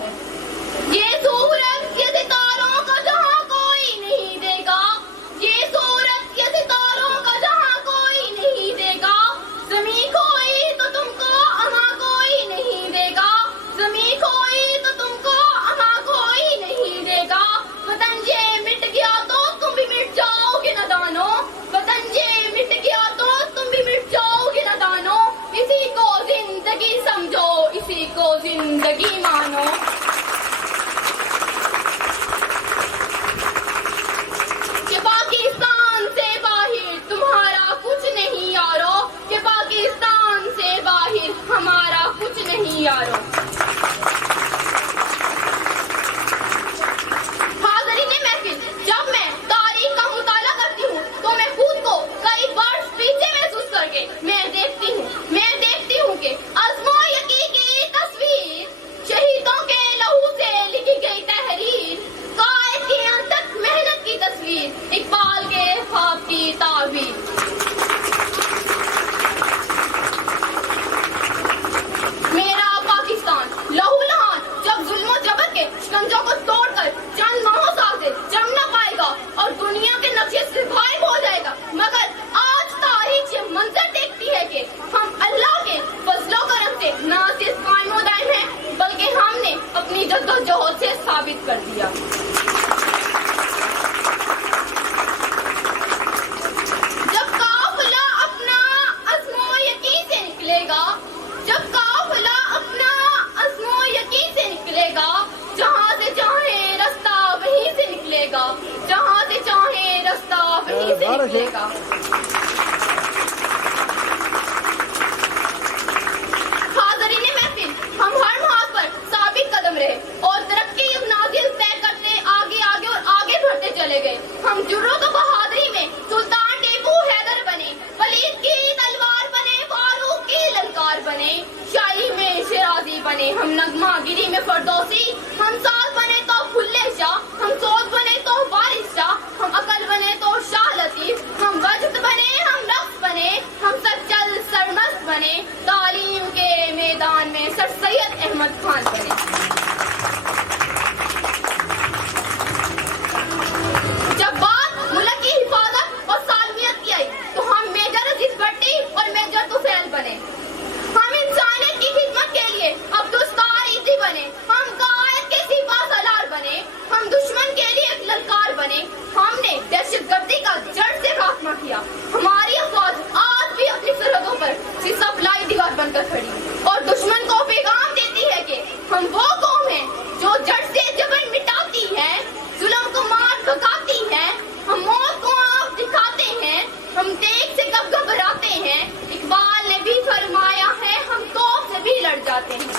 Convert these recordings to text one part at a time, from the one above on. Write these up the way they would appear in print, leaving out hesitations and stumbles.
ہے. یہ صورت یہ ستاروں کا جہاں کوئی نہیں دے گا, یہ صورت یہ ستاروں کا جہاں کوئی نہیں دے گا, زمین کھوئی تو تم کو اما کوئی نہیں دے گا, زمین کھوئی تو تم کو اما کوئی نہیں دے گا, وطن یہ مٹ گیا تو تم بھی مٹ جاؤ گے نادانو, وطن یہ مٹ گیا تو تم بھی مٹ جاؤ گے نادانو, اسی کو زندگی سمجھو, اسی کو زندگی مانو. کہ پاکستان سے باہر تمہارا کچھ نہیں یارو, کہ پاکستان سے باہر ہمارا کچھ نہیں یارو. حاضرین محفل, جب میں تاریخ کا مطالعہ کرتی ہوں تو میں خود کو کئی بار پیچھے محسوس کر کے میں دیکھتی ہوں کہ عزم و یقین کی تصویر, شہیدوں کے لہو سے لکھی گئی تحریر, قائد کی انتک محنت کی تصویر, اقبال کے خواب کی تعبیر. میرا پاکستان لہو لہان جب ظلم و جبر کے شکنجوں کو توڑ کر چند ماہوں سے جم نہ پائے گا اور دنیا کے نقشے سے غائب ہو جائے گا, مگر آج تاریخ یہ منظر دیکھتی ہے کہ ہم اللہ کے فضل و کرم سے نہ صرف قائم و دائم ہیں بلکہ ہم نے اپنی جدوجہد سے ثابت کر دیا. جب قافلہ اپنا عزم و یقین سے نکلے گا, جب قافلہ اپنا عزم و یقین سے نکلے گا, جہاں سے چاہے رستہ وہیں سے نکلے گا, جہاں سے چاہے رستہ وہیں سے نکلے گا. حاضرین محفل, ہم ہر محاذ پر ثابت قدم رہے اور ترقی کی منازل طے کرتے آگے اور آگے بڑھتے چلے گئے. ہم جرأت و بہادری میں سلطان ٹیپو حیدر بنے, ولید کی تلوار بنے, فاروق کی للکار بنے, شاعری میں شیرازی بنے, ہم نغمہ گیری میں فردوسی, ہم ساز بنے تو بھلے شاہ, ہم سوز بنے تو وارث شاہ, ہم عقل بنے تو شاہ لطیف, ہم وجد بنے, ہم رقص بنے, ہم سچل سرمست بنے, تعلیم کے میدان میں سر سید احمد خان بنے. جب بات ملک کی حفاظت اور سالمیت کی آئی تو ہم میجر عزیز بھٹی اور میجر طفیل بنے, ہم انسانیت کی خدمت کے لیے عبدالستار عیدی بنے, ہم قائد کے سپاہ سالار بنے, ہم دشمن کے لیے ایک للکار بنے, ہم نے دہشت گردی کا جڑ سے خاتمہ کیا. ہماری افواج آج بھی اپنی سرحدوں پر سپلائی دیوار بن کر کھڑی اور دشمن کو پیغام دیتی ہے کہ ہم وہ قوم ہیں جو جڑ سے جبر مٹاتی ہے, ظلم کو مار بھگاتی ہے, ہم موت کو آنکھ دکھاتے ہیں, ہم دیکھ سے کب گھبراتے ہیں, اقبال نے بھی فرمایا ہے ہم توپ سے بھی لڑ جاتے ہیں.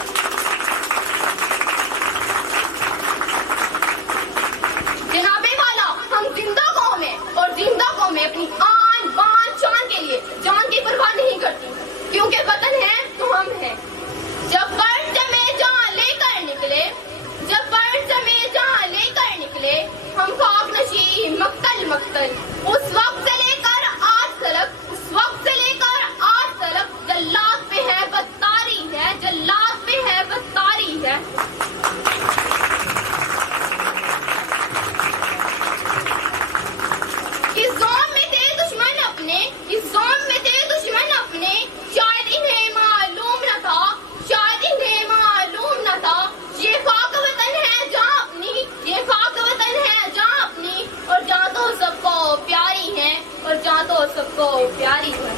جناب والا, ہم زندہ قوم ہیں اور زندہ قومیں اپنی آن بان شان کے لیے جان کی پرواہ نہیں کرتی, کیونکہ وطن ہے تو ہم ہیں. جب پرچم جان لے کر نکلے, جب پرچم جان لے کر نکلے, ہم خاک نشی مقتل مقتل, اس وقت سے لے کر آج تلک, اس وقت سے لے کر آج تلک, جلات پہ ہے بدتاری ہے, جلات پہ ہے بدتاری ہے. اس زون میں تھے دشمن اپنے, اس زون میں تھے دشمن اپنے, شاید انہیں معلوم نہ تھا, شاید انہیں معلوم نہ تھا, یہ خاک وطن ہے جہاں اپنی, یہ خاک وطن ہے جہاں اپنی, اور جہاں تو سب کو پیاری ہے, اور جہاں تو سب کو پیاری ہے.